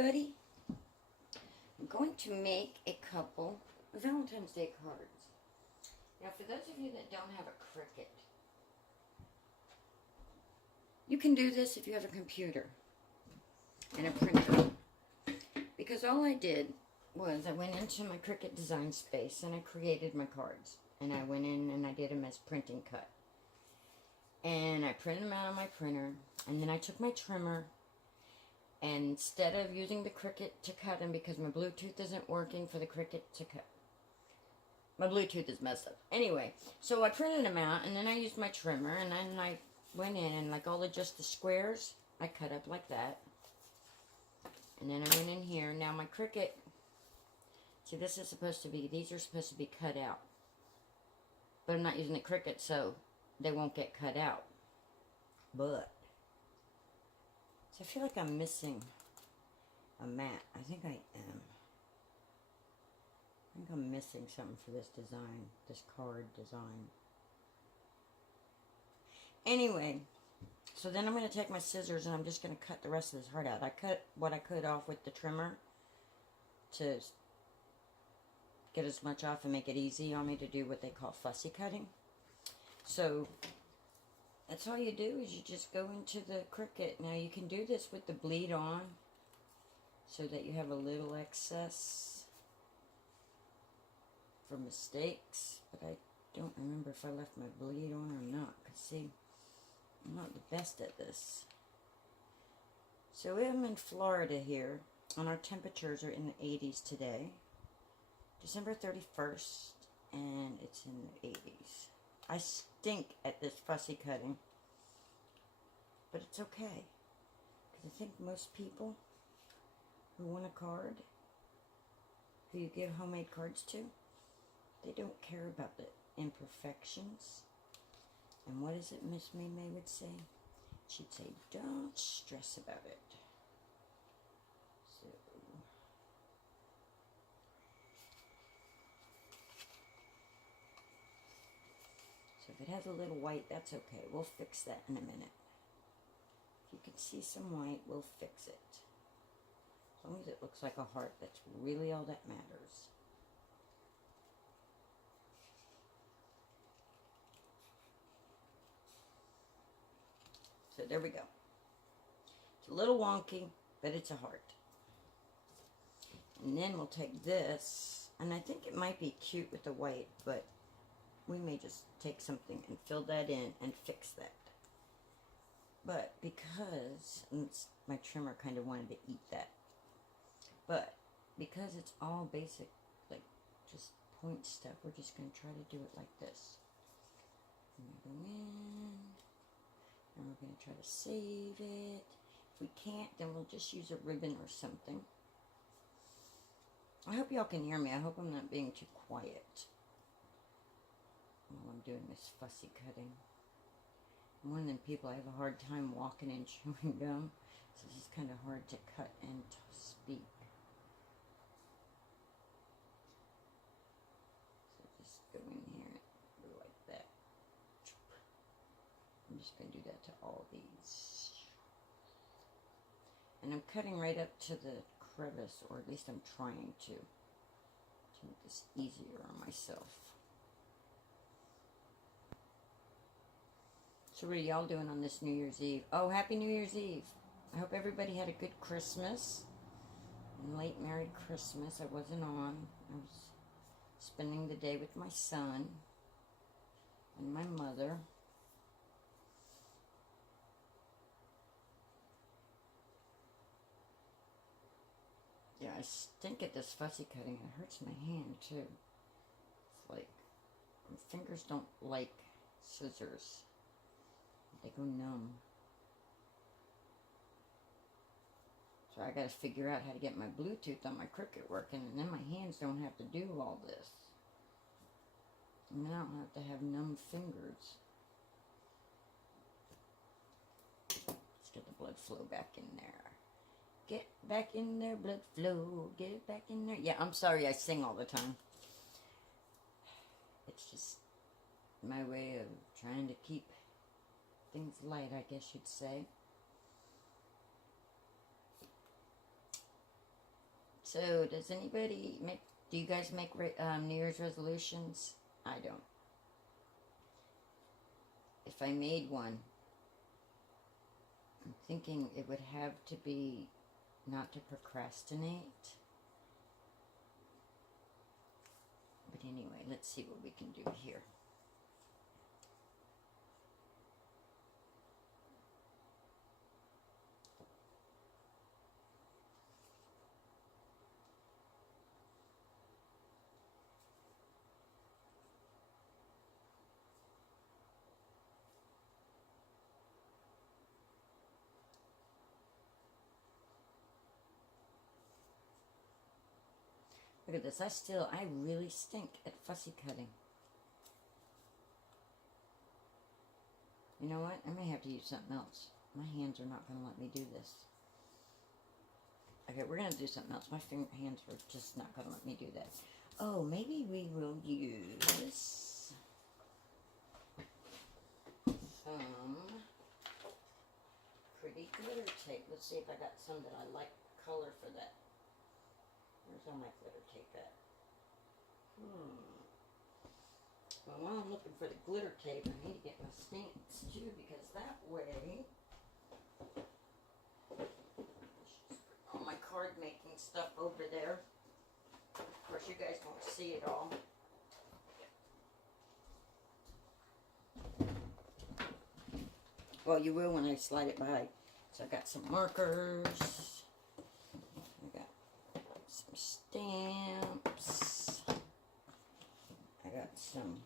everybody. I'm going to make a couple Valentine's Day cards. Now, for those of you that don't have a Cricut, you can do this if you have a computer and a printer. Because all I did was I went into my Cricut design space and I created my cards. And I went in and I did them as printing cut. And I printed them out on my printer. And then I took my trimmer. And instead of using the Cricut to cut them, because my Bluetooth isn't working for the Cricut to cut. My Bluetooth is messed up. Anyway, so I printed them out, and then I used my trimmer, and then I went in, and like just the squares, I cut up like that. And then I went in here. Now my Cricut, see, this is supposed to be, these are supposed to be cut out. But I'm not using the Cricut, so they won't get cut out. But I feel like I'm missing a mat. I think I am. I think I'm missing something for this design, this card design. Anyway, so then I'm going to take my scissors and I'm just going to cut the rest of this heart out. I cut what I could off with the trimmer to get as much off and make it easy on me to do what they call fussy cutting. So that's all you do is you just go into the Cricut. Now you can do this with the bleed on so that you have a little excess for mistakes. But I don't remember if I left my bleed on or not. Because see, I'm not the best at this. So I'm in Florida here, and our temperatures are in the 80s today. December 31st, and it's in the 80s. I stink at this fussy cutting, but it's okay, because I think most people who want a card, who you give homemade cards to, they don't care about the imperfections. And what is it Miss May would say? She'd say, don't stress about it. If it has a little white, that's okay. We'll fix that in a minute. If you can see some white, we'll fix it. As long as it looks like a heart, that's really all that matters. So there we go. It's a little wonky, but it's a heart. And then we'll take this, and I think it might be cute with the white, but we may just take something and fill that in and fix that. But because my trimmer kind of wanted to eat that. But because it's all basic, like just point stuff, we're just going to try to do it like this. And we go in, and we're going to try to save it. If we can't, then we'll just use a ribbon or something. I hope y'all can hear me. I hope I'm not being too quiet while I'm doing this fussy cutting. I'm one of them people, I have a hard time walking and chewing gum, so it's just kind of hard to cut and to speak. So just go in here and go like that. I'm just going to do that to all these. And I'm cutting right up to the crevice, or at least I'm trying to make this easier on myself. So what are y'all doing on this New Year's Eve? Oh, Happy New Year's Eve. I hope everybody had a good Christmas. And late Merry Christmas. I wasn't on. I was spending the day with my son and my mother. Yeah, I stink at this fussy cutting. It hurts my hand, too. It's like, my fingers don't like scissors. They go numb. So I gotta figure out how to get my Bluetooth on my Cricut working, and then my hands don't have to do all this. And then I don't have to have numb fingers. Let's get the blood flow back in there. Get back in there, blood flow. Get it back in there. Yeah, I'm sorry I sing all the time. It's just my way of trying to keep things light, I guess you'd say. So, does anybody make, do you guys make New Year's resolutions? I don't. If I made one, I'm thinking it would have to be not to procrastinate. But anyway, let's see what we can do here. Look at this. I really stink at fussy cutting. You know what? I may have to use something else. My hands are not going to let me do this. Okay, we're going to do something else. My hands are just not going to let me do that. Oh, maybe we will use some pretty glitter tape. Let's see if I got some that I like color for that. Where's all my glitter tape at? Well, while I'm looking for the glitter tape, I need to get my stamps too, because that way, all my card making stuff over there. Of course, you guys won't see it all. Well, you will when I slide it by. So I got some markers. I got some stamps. I got some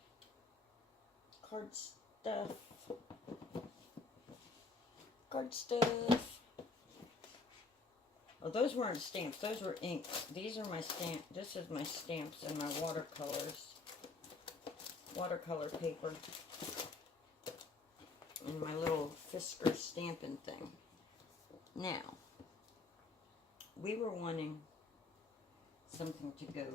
card stuff. Oh, those weren't stamps. Those were ink. These are my stamp. This is my stamps and my watercolors. Watercolor paper. And my little Fisker stamping thing. Now, we were wanting something to go.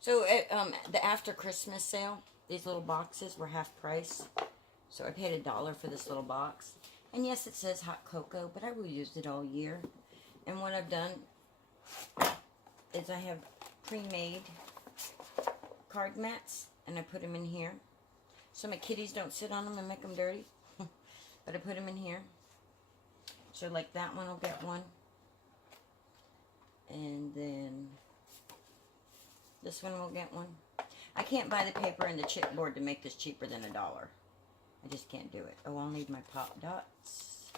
So at the after Christmas sale, these little boxes were half price. So I paid $1 for this little box. And yes, it says hot cocoa, but I will use it all year. And what I've done is I have pre-made card mats, and I put them in here. So my kitties don't sit on them and make them dirty. But I put them in here. So like that one will get one. And then this one will get one. I can't buy the paper and the chipboard to make this cheaper than $1. I just can't do it. Oh, I'll need my pop dots.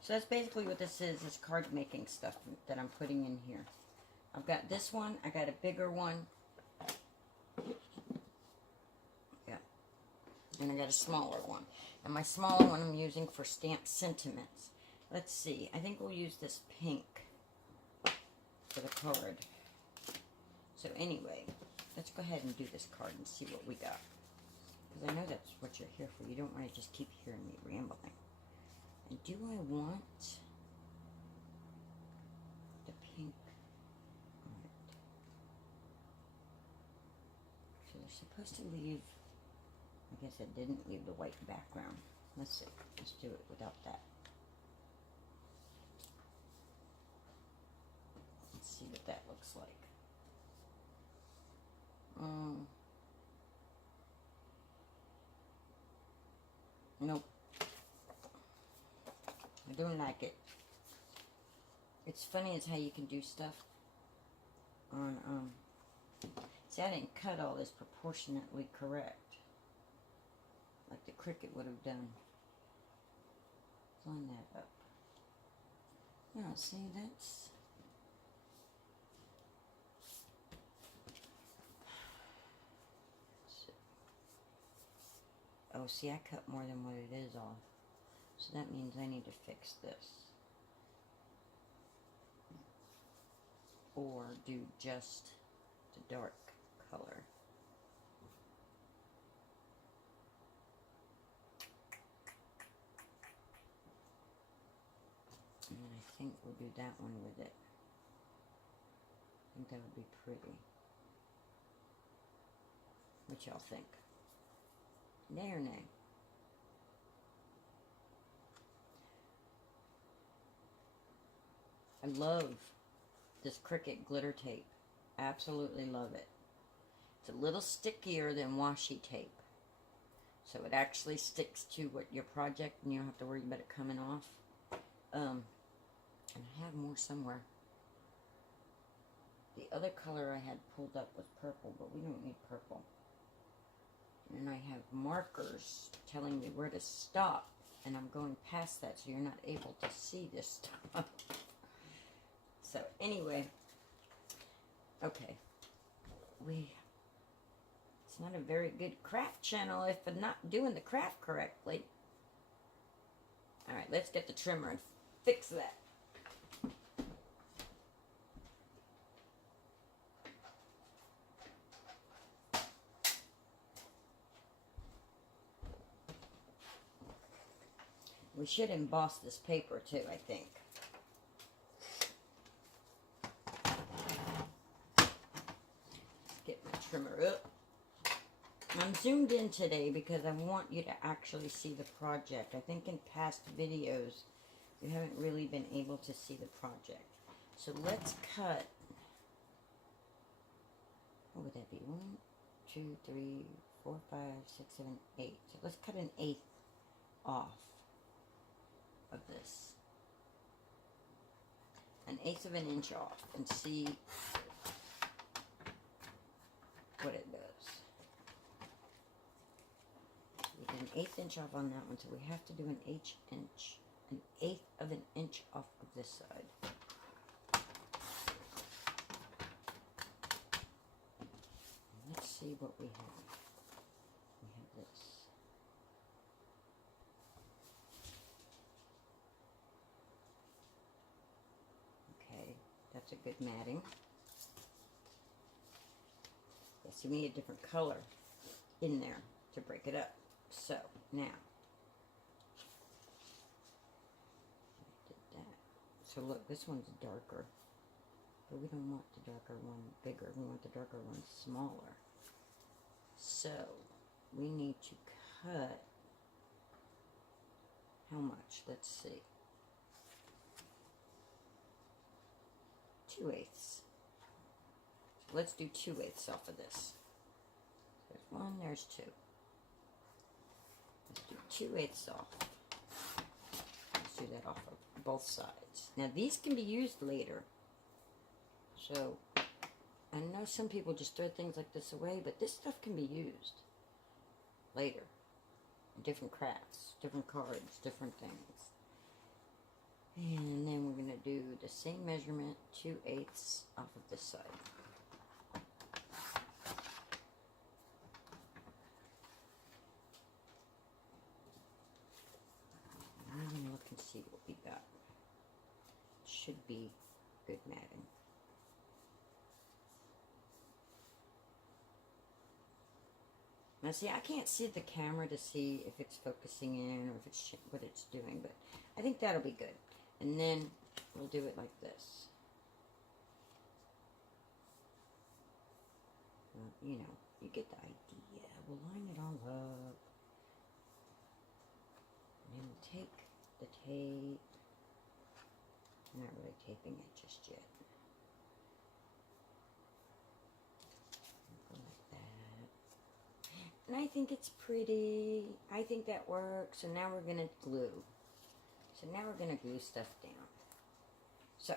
So that's basically what this is card making stuff that I'm putting in here. I've got this one. I got a bigger one. Yeah. And I got a smaller one. And my smaller one I'm using for stamped sentiments. Let's see. I think we'll use this pink for the card. So anyway, let's go ahead and do this card and see what we got. Because I know that's what you're here for. You don't want to just keep hearing me rambling. And do I want the pink? Alright. So they're supposed to leave, I guess it didn't leave the white background. Let's see. Let's do it without that. Let's see what that looks like. Nope. I don't like it. It's funny as how you can do stuff on, see, I didn't cut all this proportionately correct. Like the Cricut would have done. Line that up. Yeah, see, that's... Oh, see, I cut more than what it is off. So that means I need to fix this. Or do just the dark color. And then I think we'll do that one with it. I think that would be pretty. What y'all think? Nay or nay? I love this Cricut glitter tape. Absolutely love it. It's a little stickier than washi tape. So it actually sticks to what your project, and you don't have to worry about it coming off. And I have more somewhere. The other color I had pulled up was purple, but we don't need purple. And I have markers telling me where to stop, and I'm going past that, so you're not able to see this stuff. So anyway, okay, it's not a very good craft channel if I'm not doing the craft correctly. All right, let's get the trimmer and fix that. We should emboss this paper too, I think. Get my trimmer up. I'm zoomed in today because I want you to actually see the project. I think in past videos, you haven't really been able to see the project. So let's cut, what would that be? 1, 2, 3, 4, 5, 6, 7, 8. So let's cut an 1/8 off of this. An 1/8 of an inch off, and see what it does. We did an 1/8 inch off on that one, so we have to do an 1/8 of an inch off of this side. Let's see what we have. We have this. Okay, that's a good matting. Yes, you need a different color in there to break it up. So now, did that. So look, this one's darker, but we don't want the darker one bigger. We want the darker one smaller. So we need to cut how much? Let's see. 2/8. Let's do 2/8 off of this. There's 1, there's 2. Let's do 2/8 off. Let's do that off of both sides. Now these can be used later. So I know some people just throw things like this away, but this stuff can be used later. Different crafts, different cards, different things. And then we're going to do the same measurement, 2/8 off of this side. I'm going to look and see what we got. Should be good matting. Now see, I can't see the camera to see if it's focusing in or if it's what it's doing, but I think that'll be good. And then we'll do it like this. You know, you get the idea. We'll line it all up. And then we'll take the tape. I'm not really taping it just yet. Go like that. And I think it's pretty. I think that works. So now we're going to glue. So now we're going to glue stuff down. So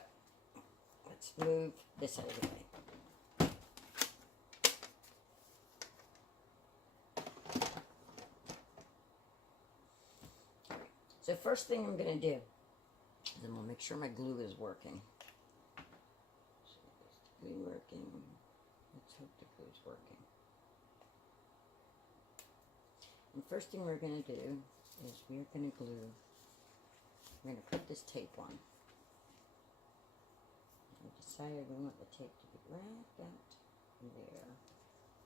let's move this out of the way. So first thing I'm going to do is I'm going to make sure my glue is working. So is the glue working? Let's hope the glue is working. And first thing we're going to do is we're going to glue. We're going to put this tape on. We decided we want the tape to be right about there.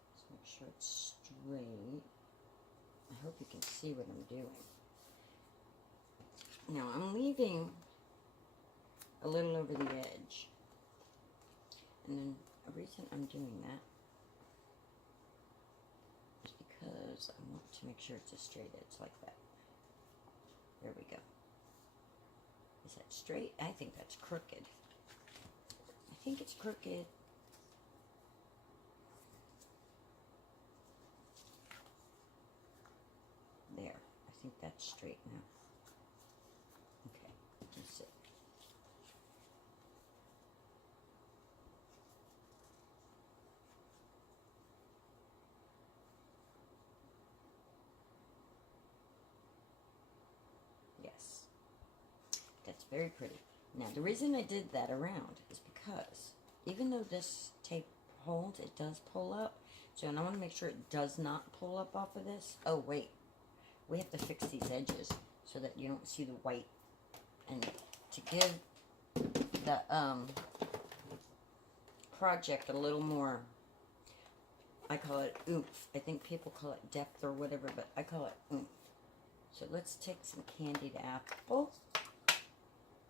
Let's make sure it's straight. I hope you can see what I'm doing. Now I'm leaving a little over the edge. And then the reason I'm doing that is because I want to make sure it's a straight edge like that. There we go. Is that straight? I think that's crooked. think it's crooked. There. I think that's straight now. Okay, let's see. Yes. That's very pretty. Now, the reason I did that around is because even though this tape holds, it does pull up. So, and I want to make sure it does not pull up off of this. Oh, wait. We have to fix these edges so that you don't see the white. And to give the project a little more, I call it oomph. I think people call it depth or whatever, but I call it oomph. So let's take some candied apple.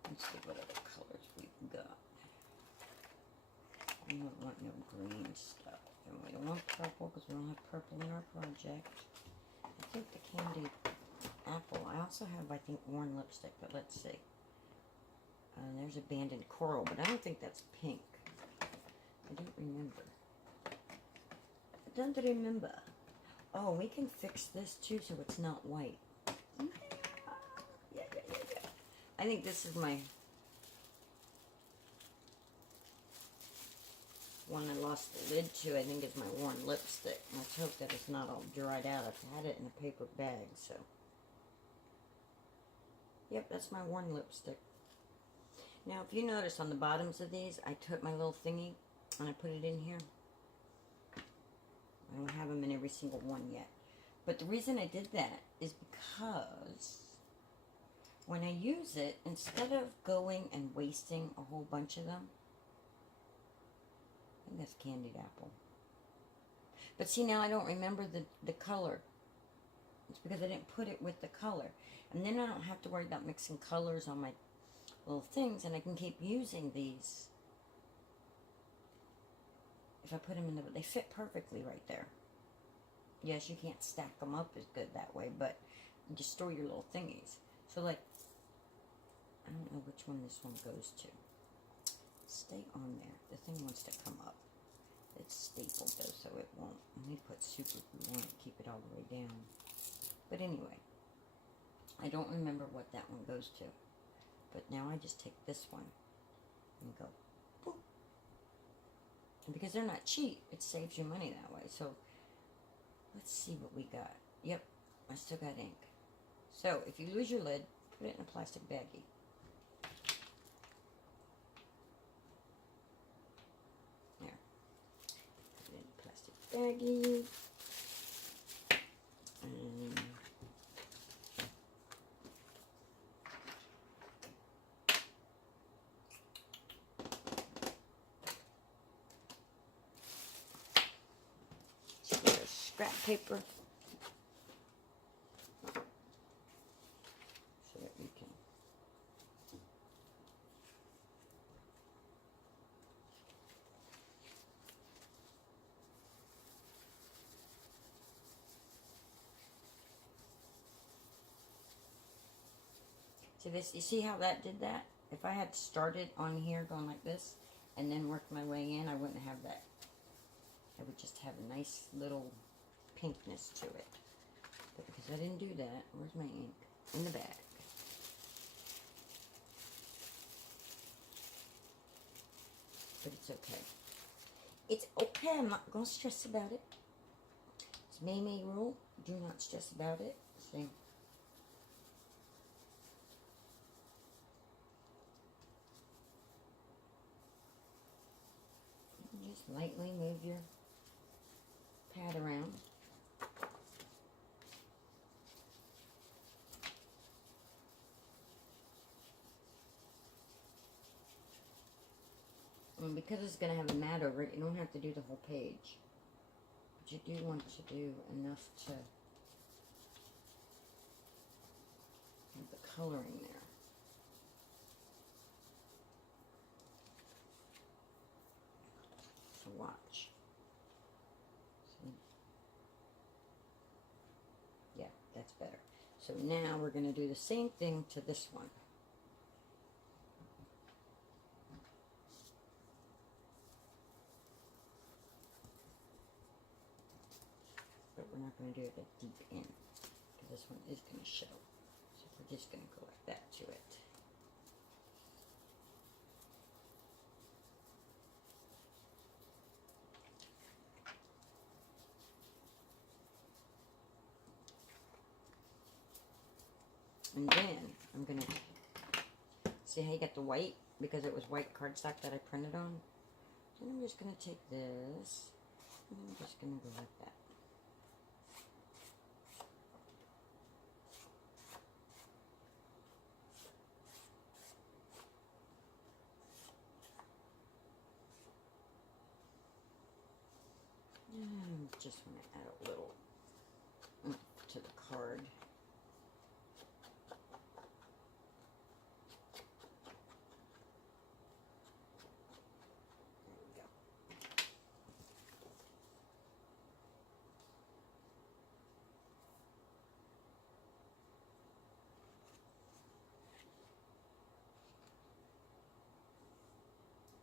Let's see what other colors we've got. We don't want no green stuff. And we don't want purple because we don't have purple in our project. I think the candied apple. I also have, I think, worn lipstick, but let's see. There's abandoned coral, but I don't think that's pink. I don't remember. I don't remember. Oh, we can fix this too so it's not white. Yeah. I think this is my one I lost the lid to. I think is my worn lipstick. Let's hope that it's not all dried out. I've had it in a paper bag, so. Yep, that's my worn lipstick. Now, if you notice on the bottoms of these, I took my little thingy and I put it in here. I don't have them in every single one yet. But the reason I did that is because when I use it, instead of going and wasting a whole bunch of them, I think that's candied apple. But see, now I don't remember the color. It's because I didn't put it with the color. And then I don't have to worry about mixing colors on my little things, and I can keep using these. If I put them in the, they fit perfectly right there. Yes, you can't stack them up as good that way, but you just store your little thingies. So like, I don't know which one this one goes to. Stay on there. The thing wants to come up. It's stapled though, so it won't. I need to put super glue on it, keep it all the way down. But anyway, I don't remember what that one goes to. But now I just take this one and go, boop. And because they're not cheap, it saves you money that way. So let's see what we got. Yep, I still got ink. So if you lose your lid, put it in a plastic baggie. There. Put it in a plastic baggie. And scrap paper so that we can see this. You see how that did that? If I had started on here going like this and then worked my way in, I wouldn't have that. I would just have a nice little pinkness to it. But because I didn't do that, where's my ink? In the bag. But it's okay. It's okay. I'm not going to stress about it. It's May rule. Do not stress about it. See? Just lightly move your pad around. And because it's going to have a mat over it, you don't have to do the whole page. But you do want to do enough to have the coloring there. So watch. See? Yeah, that's better. So now we're going to do the same thing to this one. not going to do it at deep in, because this one is going to show. So we're just going to go like that to it. And then I'm going to, see how you got the white? Because it was white cardstock that I printed on. Then I'm just going to take this, and I'm just going to go like that. And just want to add a little to the card.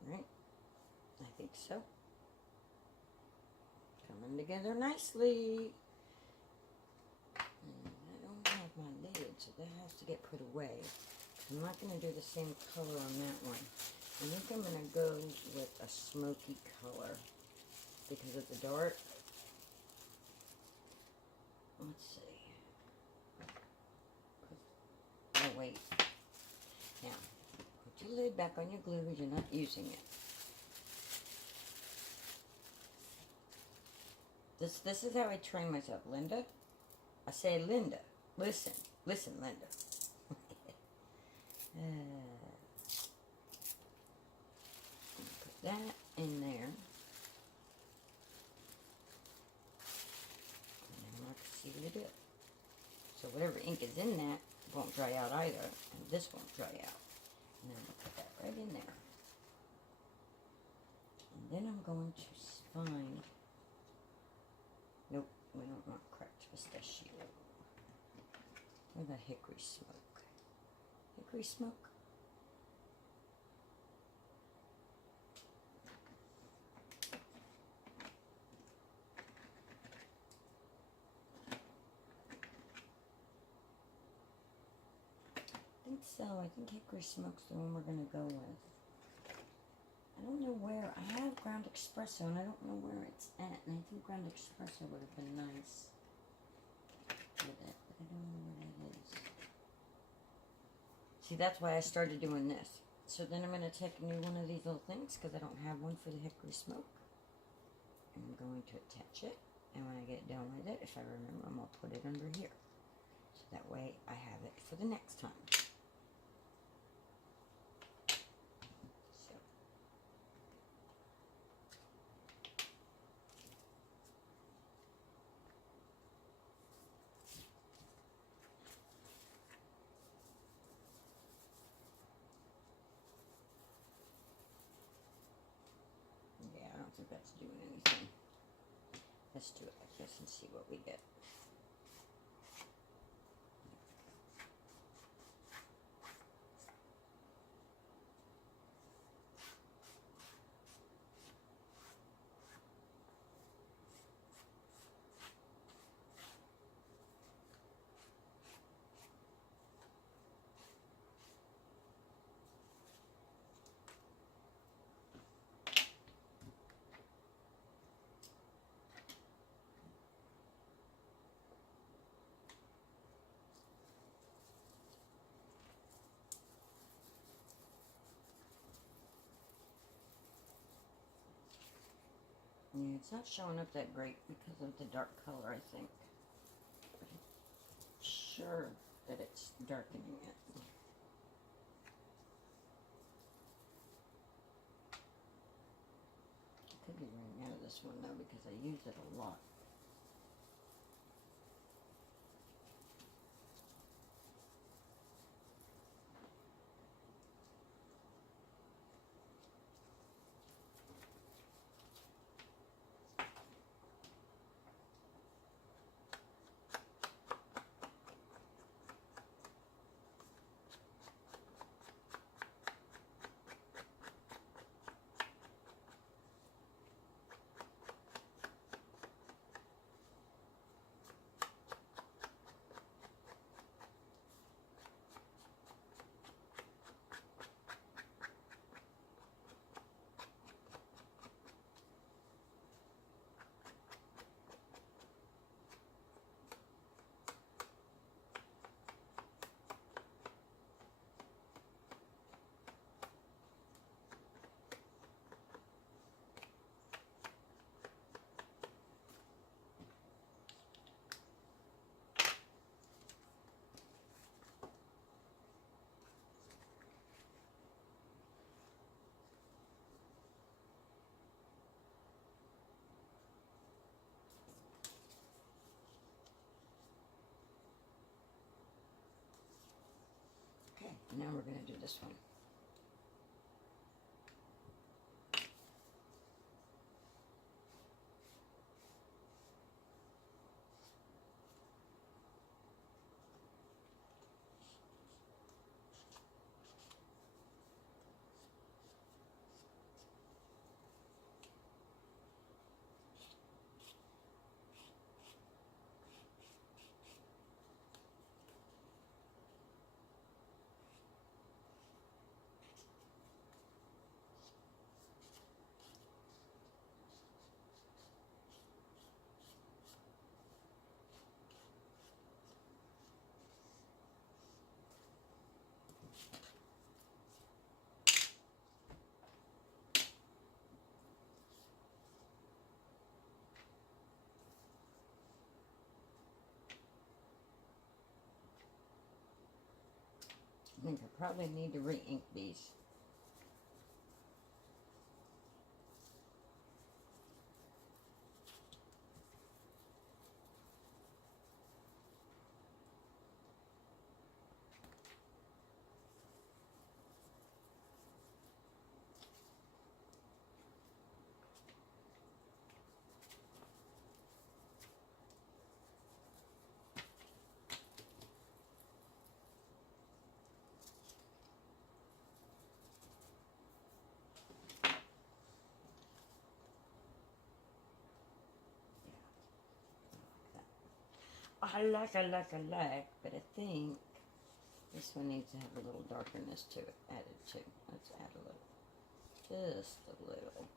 Right, I think so. Coming together nicely. And I don't have my lid, so that has to get put away. I'm not going to do the same color on that one. I think I'm going to go with a smoky color because of the dark. Let's see. Oh, wait. Now, put your lid back on your glue because you're not using it. This is how I train myself. Linda, I say, Linda, listen, Linda. Put that in there. And then we'll see what it is. So whatever ink is in that won't dry out either, and this won't dry out. And then we'll put that right in there. And then I'm going to find. Nope, we don't want cracked pistachio. What about hickory smoke? Hickory smoke? I think so. I think hickory smoke's the one we're going to go with. I don't know where. I have ground espresso and I don't know where it's at. And I think ground espresso would have been nice with it, but I don't know where that is. See, that's why I started doing this. So then I'm going to take a new one of these little things because I don't have one for the hickory smoke. And I'm going to attach it. And when I get done with it, if I remember, I'm going to put it under here. So that way I have it for the next time. I don't think that's doing anything. Let's do it like this and see what we get. Yeah, it's not showing up that great because of the dark color, I think. But I'm sure that it's darkening it. I could be running out of this one though because I use it a lot. now we're going to do this one. I think I probably need to re-ink these. I like, but I think this one needs to have a little darkness to it, added to. Let's add a little, just a little.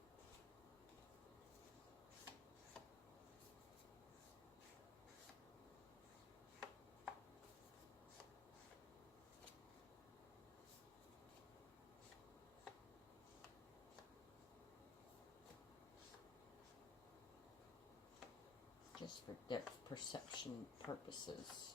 Just for depth perception purposes.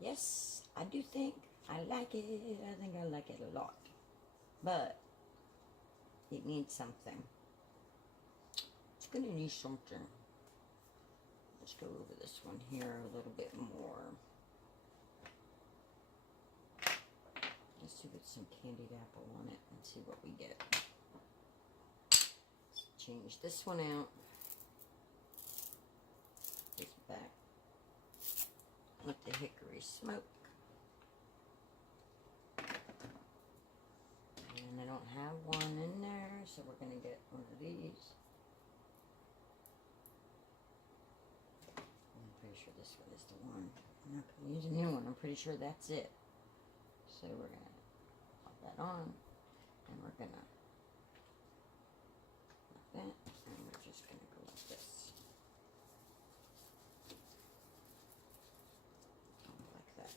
Yes, I do think I like it. I think I like it a lot. But it needs something. It's going to need something. Let's go over this one here a little bit more. Let's do with some candied apple on it and see what we get. Let's change this one out. This back with the hickory smoke. And I don't have one in there, so we're going to get one of these. I'm pretty sure this one is the one. I'm not going to use a new one. I'm pretty sure that's it. So we're going to pop that on, and we're going to like that, and we're just going to go like this. Like that.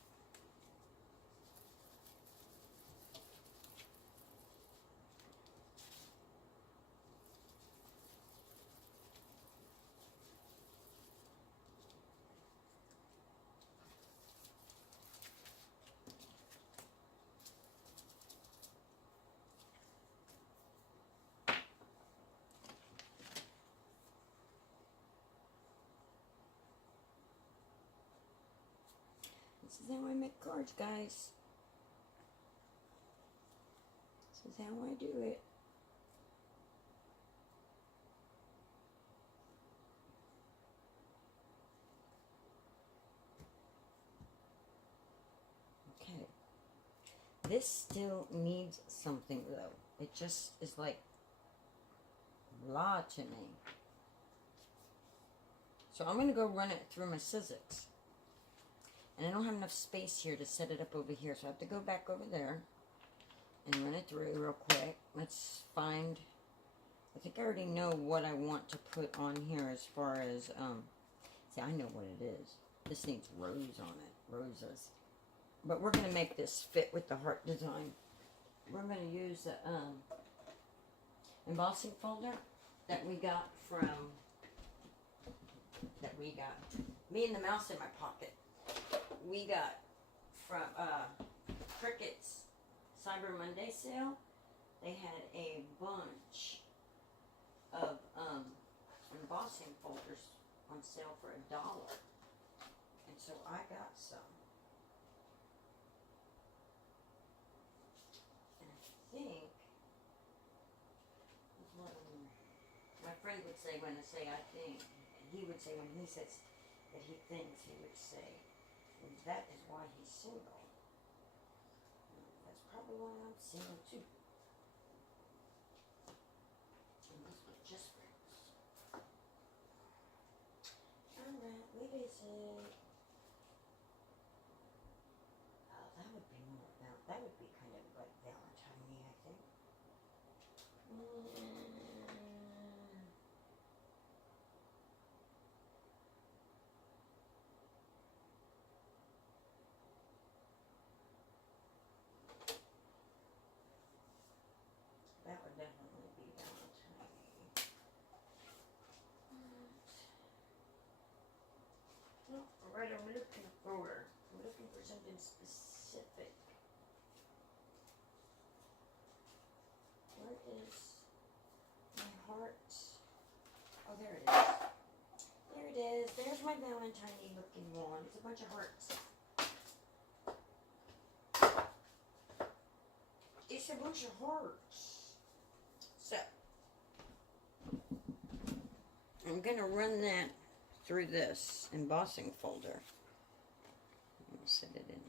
This is how I make cards, guys. This is how I do it. Okay. This still needs something, though. It just is like blah to me. So I'm going to go run it through my scissors. And I don't have enough space here to set it up over here, so I have to go back over there and run it through real quick. Let's find, I think I already know what I want to put on here as far as, see, I know what it is. This needs rose on it, roses. But we're going to make this fit with the heart design. We're going to use the embossing folder that we got from, me and the mouse in my pocket. We got from Cricut's Cyber Monday sale. They had a bunch of embossing folders on sale for $1. And so I got some. And I think, my friend would say when I say I think, and he would say when he says that he thinks, he would say, that is why he's single. That's probably why I'm single too. And this was just friends. Alright, what is it? Oh, that would be more about, that would be kind of like Valentine-y, I think. That would definitely be Valentine-y. No, alright, I'm looking for something specific. Where is my heart? Oh, there it is. There it is. There's my Valentine-y looking one. It's a bunch of hearts. It's a bunch of hearts. So, I'm going to run that through this embossing folder. Let me set it in.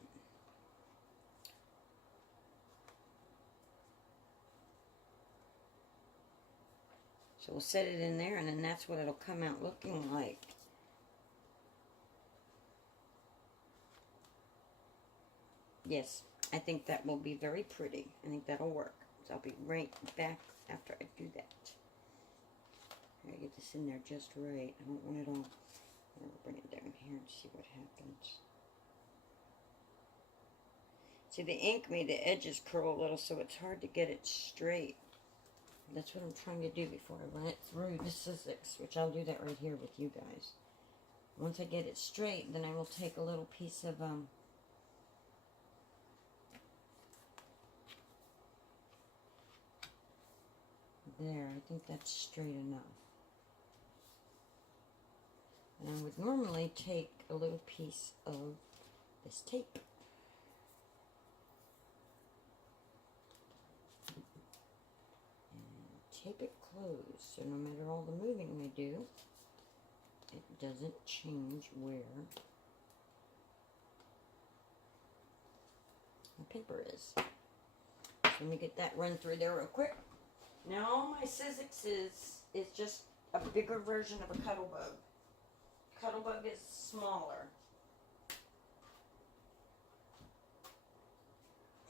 So we'll set it in there, and then that's what it'll come out looking like. Yes, I think that will be very pretty. I think that'll work. So I'll be right back after I do that. I gotta get this in there just right. I don't want it all. I'll bring it down here and see what happens. See, the ink made the edges curl a little, so it's hard to get it straight. That's what I'm trying to do before I run it through the Sizzix, which I'll do that right here with you guys. Once I get it straight, then I will take a little piece of there. I think that's straight enough. And I would normally take a little piece of this tape. Tape it closed, so no matter all the moving I do, it doesn't change where my paper is. So let me get that run through there real quick. Now my Sizzix is just a bigger version of a Cuttlebug. Cuttlebug is smaller.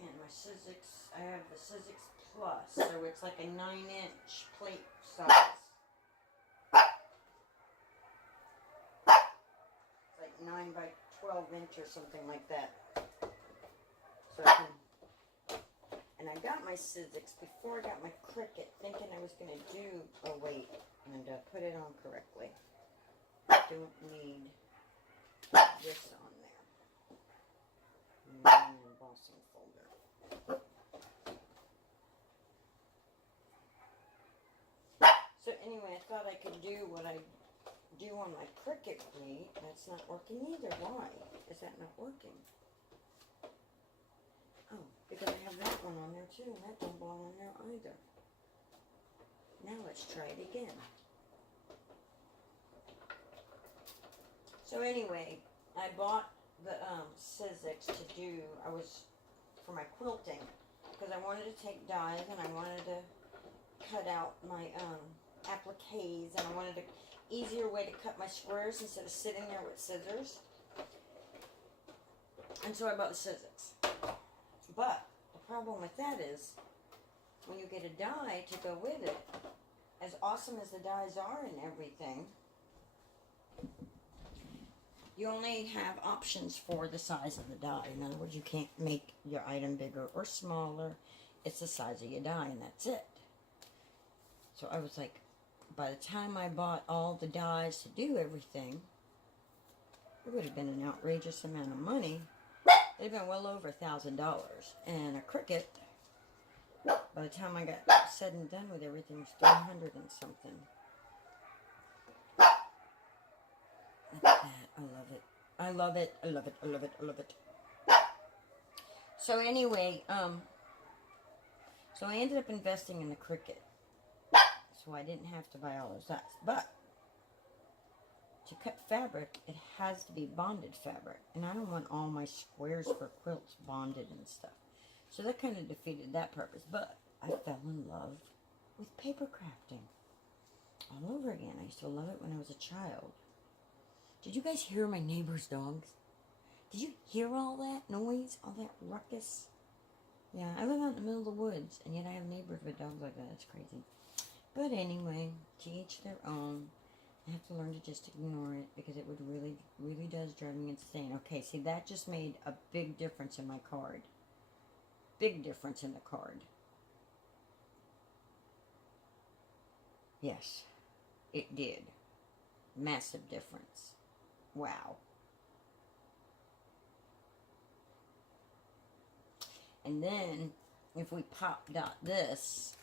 And my Sizzix, I have the Sizzix Plus, so it's like a 9-inch plate size. It's like 9 by 12 inch or something like that. So I can, and I got my Sizzix before I got my Cricut, thinking I was going to do, oh wait, and put it on correctly. I don't need this on there. An embossing folder. So anyway, I thought I could do what I do on my Cricut plate. That's not working either. Why is that not working? Oh, because I have that one on there too. That don't belong on there either. Now let's try it again. So anyway, I bought the Sizzix to do, for my quilting, because I wanted to take dies and I wanted to cut out my appliques, and I wanted an easier way to cut my squares instead of sitting there with scissors. And so I bought the Sizzix. But the problem with that is, when you get a die to go with it, as awesome as the dies are and everything, you only have options for the size of the die. In other words, you can't make your item bigger or smaller. It's the size of your die, and that's it. So I was like, by the time I bought all the dies to do everything, it would have been an outrageous amount of money they've been well over $1,000. And a Cricut, by the time I got said and done with everything, was 300 and something. Look at that. I love it. I love it. I love it. I love it. I love it. So anyway, so I ended up investing in the Cricut. So I didn't have to buy all those sides. But to cut fabric, it has to be bonded fabric. And I don't want all my squares for quilts bonded and stuff. So that kind of defeated that purpose. But I fell in love with paper crafting all over again. I used to love it when I was a child. Did you guys hear my neighbor's dogs? Did you hear all that noise? All that ruckus? Yeah, I live out in the middle of the woods, and yet I have neighbors with dogs like that. It's crazy. But anyway, to each their own. I have to learn to just ignore it, because it would really does drive me insane. Okay, see, that just made a big difference in my card. Big difference in the card. Yes, it did. Massive difference. Wow. And then, if we pop dot this,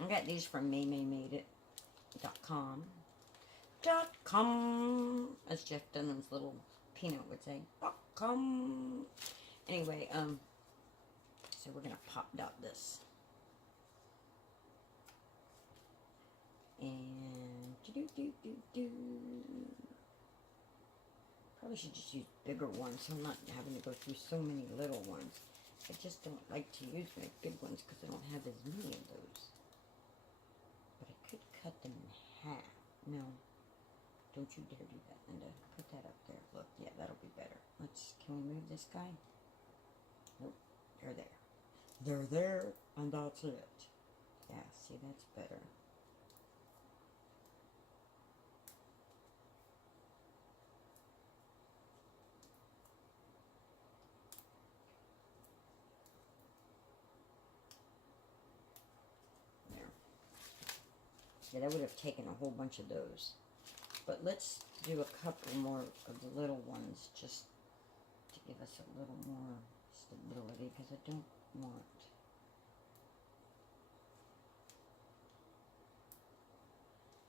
I got these from MayMayMadeIt.com. As Jeff Dunham's little peanut would say. .com. Anyway, so we're gonna pop dot this. And probably should just use bigger ones, so I'm not having to go through so many little ones. I just don't like to use my big ones because I don't have as many of those. But I could cut them in half. No, don't you dare do that, Linda. Put that up there. Look, yeah, that'll be better. Can we move this guy? Nope, they're there. They're there, and that's it. Yeah, see, that's better. Yeah, that would have taken a whole bunch of those. But let's do a couple more of the little ones just to give us a little more stability, because I don't want...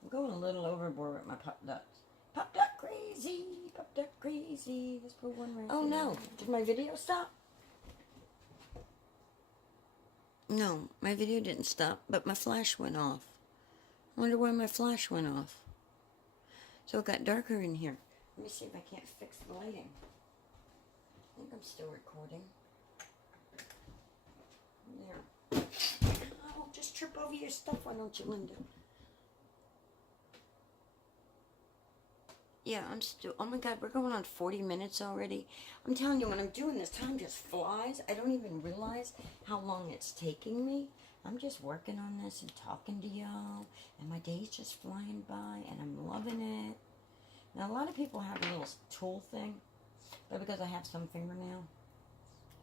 I'm going a little overboard with my pop dots. Pop dot crazy! Pop dot crazy! Let's put one right there. Oh no! Did my video stop? No, my video didn't stop, but my flash went off. I wonder why my flash went off. So it got darker in here. Let me see if I can't fix the lighting. I think I'm still recording. There. Oh, just trip over your stuff, why don't you, Linda? Yeah, I'm still... Oh my God, we're going on 40 minutes already. I'm telling you, when I'm doing this, time just flies. I don't even realize how long it's taking me. I'm just working on this and talking to y'all, and my day's just flying by, and I'm loving it. Now, a lot of people have a little tool thing, but because I have some fingernail,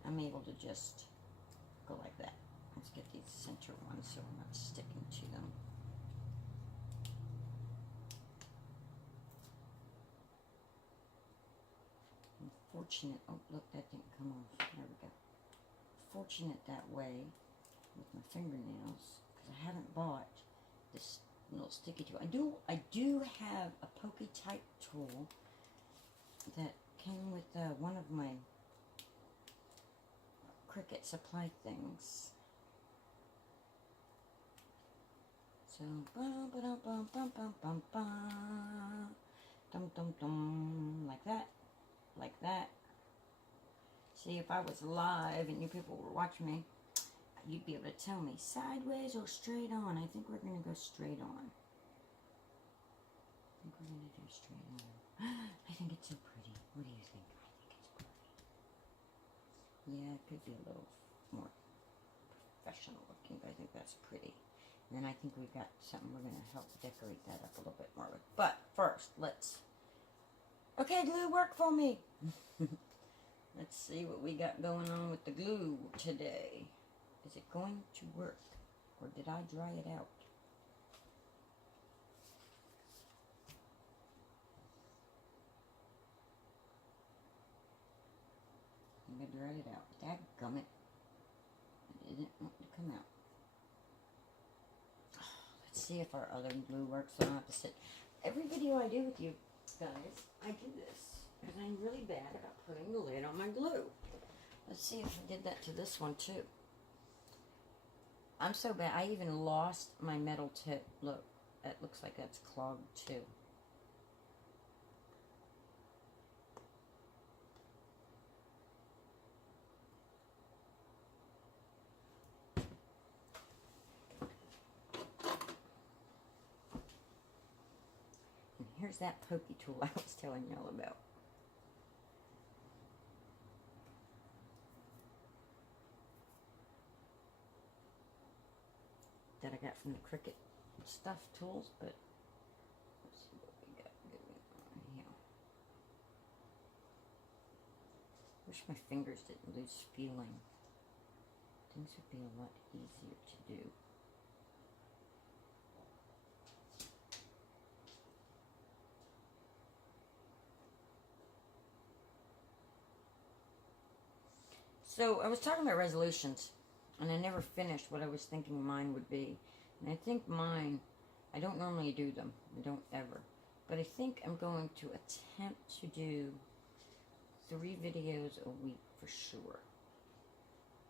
I'm able to just go like that. Let's get these center ones so we're not sticking to them. Fortunate, oh look, that didn't come off. There we go. Fortunate that way with my fingernails, because I haven't bought this little sticky tool. I do have a pokey type tool that came with one of my Cricut supply things. So, like that. Like that. See, if I was live and you people were watching me, you'd be able to tell me sideways or straight on. I think we're going to go straight on. I think we're going to do straight on. I think it's so pretty. What do you think? I think it's pretty. Yeah, it could be a little more professional looking, but I think that's pretty. And then I think we've got something we're going to help decorate that up a little bit more with. But first, let's... Okay, glue, work for me. Let's see what we got going on with the glue today. Is it going to work? Or did I dry it out? see if our other glue works, so I don't have to sit. Every video I do with you guys, I do this. Because I'm really bad about putting the lid on my glue. Let's see if I did that to this one too. I'm so bad. I even lost my metal tip. Look, that looks like that's clogged too. And here's that pokey tool I was telling y'all about. That I got from the Cricut Stuff tools, but let's see what we got going on here. Wish my fingers didn't lose feeling. Things would be a lot easier to do. So I was talking about resolutions, and I never finished what I was thinking mine would be. And I think mine, I don't normally do them. I don't ever. But I think I'm going to attempt to do 3 videos a week for sure.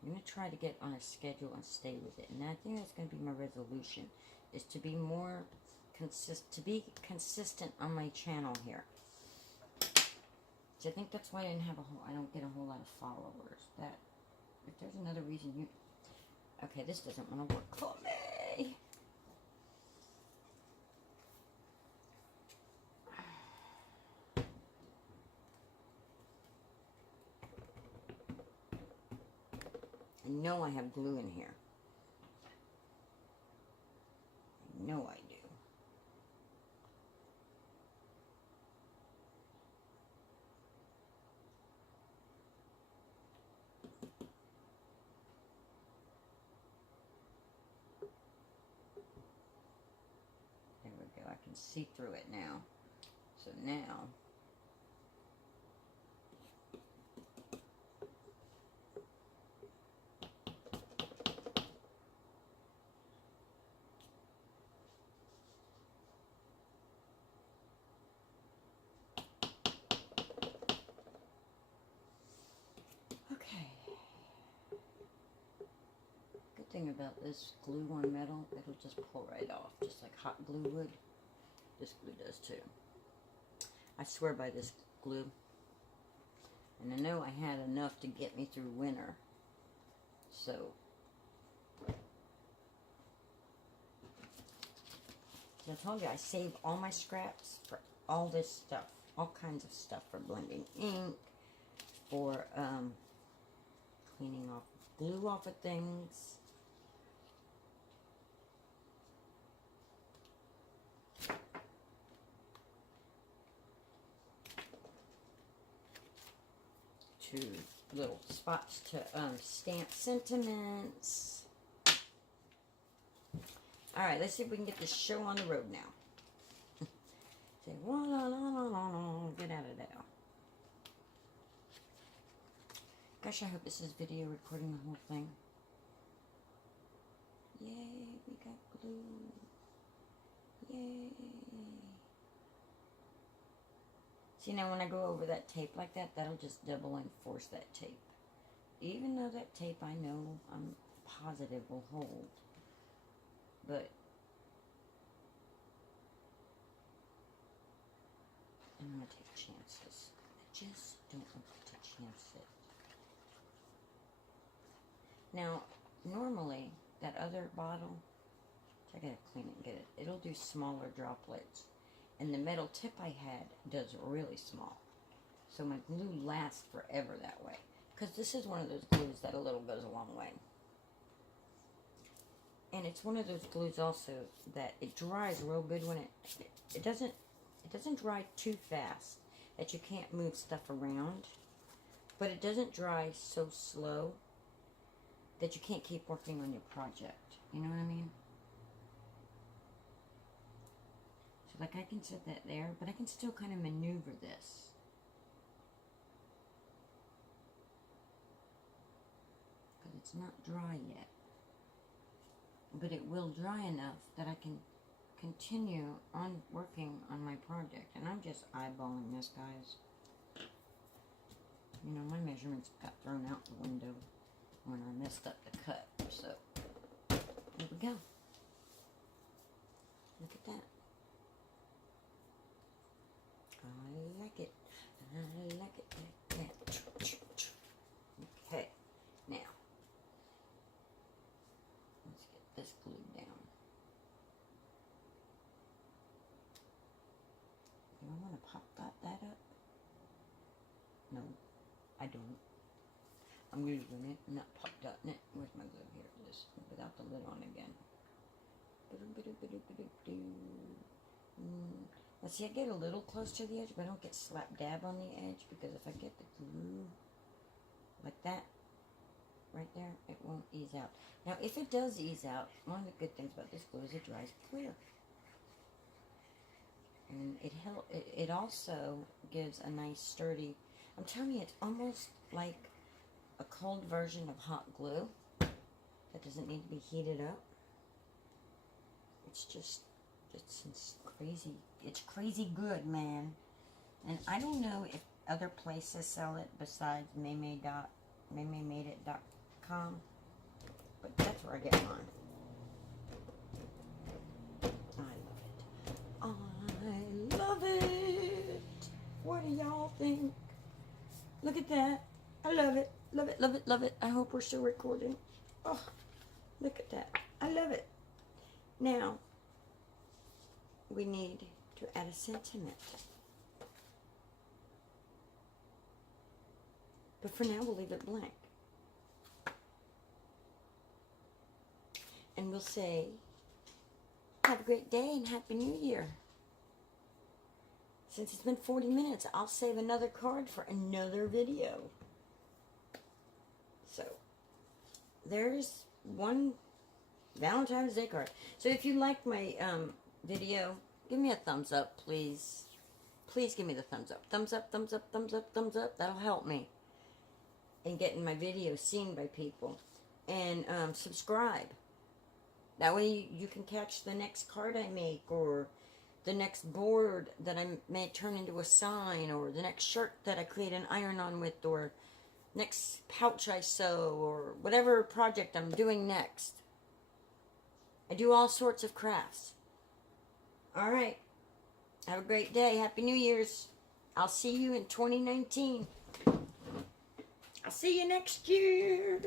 I'm going to try to get on a schedule and stay with it. And I think that's going to be my resolution, is to be more consistent on my channel here. So I think that's why I don't get a whole lot of followers. That, if there's another reason you... Okay, this doesn't want to work for me. I know I have glue in here. I know I do. There we go. I can see through it now. So now... thing about this glue on metal, it'll just pull right off, just like hot glue would. This glue does too. I swear by this glue. And I know I had enough to get me through winter. So, I told you I save all my scraps for all this stuff. All kinds of stuff for blending ink, for cleaning off glue off of things. To little spots to stamp sentiments. Alright, let's see if we can get this show on the road now. Say, la la la la la, get out of there. Gosh, I hope this is video recording the whole thing. Yay, we got glue. Yay. See, now when I go over that tape like that, that'll just double enforce that tape. Even though that tape I know I'm positive will hold. But I'm going to take chances. I just don't want to chance it. Now, normally, that other bottle, I gotta clean it and get it. It'll do smaller droplets. And the metal tip I had does really small. So my glue lasts forever that way. Because this is one of those glues that a little goes a long way. And it's one of those glues also that it dries real good when it doesn't dry too fast that you can't move stuff around. But it doesn't dry so slow that you can't keep working on your project. You know what I mean? So like I can set that there, but I can still kind of maneuver this. Because it's not dry yet. But it will dry enough that I can continue on working on my project. And I'm just eyeballing this, guys. You know, my measurements got thrown out the window when I messed up the cut. So, here we go. Look at that. I like it. I like it like that. Okay, now, let's get this glued down. Do I want to pop that up? No, I don't. I'm gluing it, not pop dotting it. Where's my glue? Here it is. Without the lid on again. Let's see, I get a little close to the edge, but I don't get slap dab on the edge, because if I get the glue like that, right there, it won't ease out. Now, if it does ease out, one of the good things about this glue is it dries clear. And it also gives a nice sturdy, I'm telling you, it's almost like a cold version of hot glue that doesn't need to be heated up. It's just, it's crazy. It's crazy good, man. And I don't know if other places sell it besides maymaymadeit.com, but that's where I get mine. I love it. What do y'all think? Look at that. I love it. Love it, love it, love it. I hope we're still recording. Oh, look at that. I love it. Now, we need to add a sentiment. But for now, we'll leave it blank. And we'll say, have a great day and Happy New Year. Since it's been 40 minutes, I'll save another card for another video. So, there's one Valentine's Day card. So if you like my video, give me a thumbs up, please. Please give me the thumbs up. Thumbs up, thumbs up, thumbs up, thumbs up. That'll help me in getting my videos seen by people. And subscribe. That way you can catch the next card I make, or the next board that I may turn into a sign, or the next shirt that I create an iron-on with, or next pouch I sew, or whatever project I'm doing next. I do all sorts of crafts. Alright. Have a great day. Happy New Year's. I'll see you in 2019. I'll see you next year.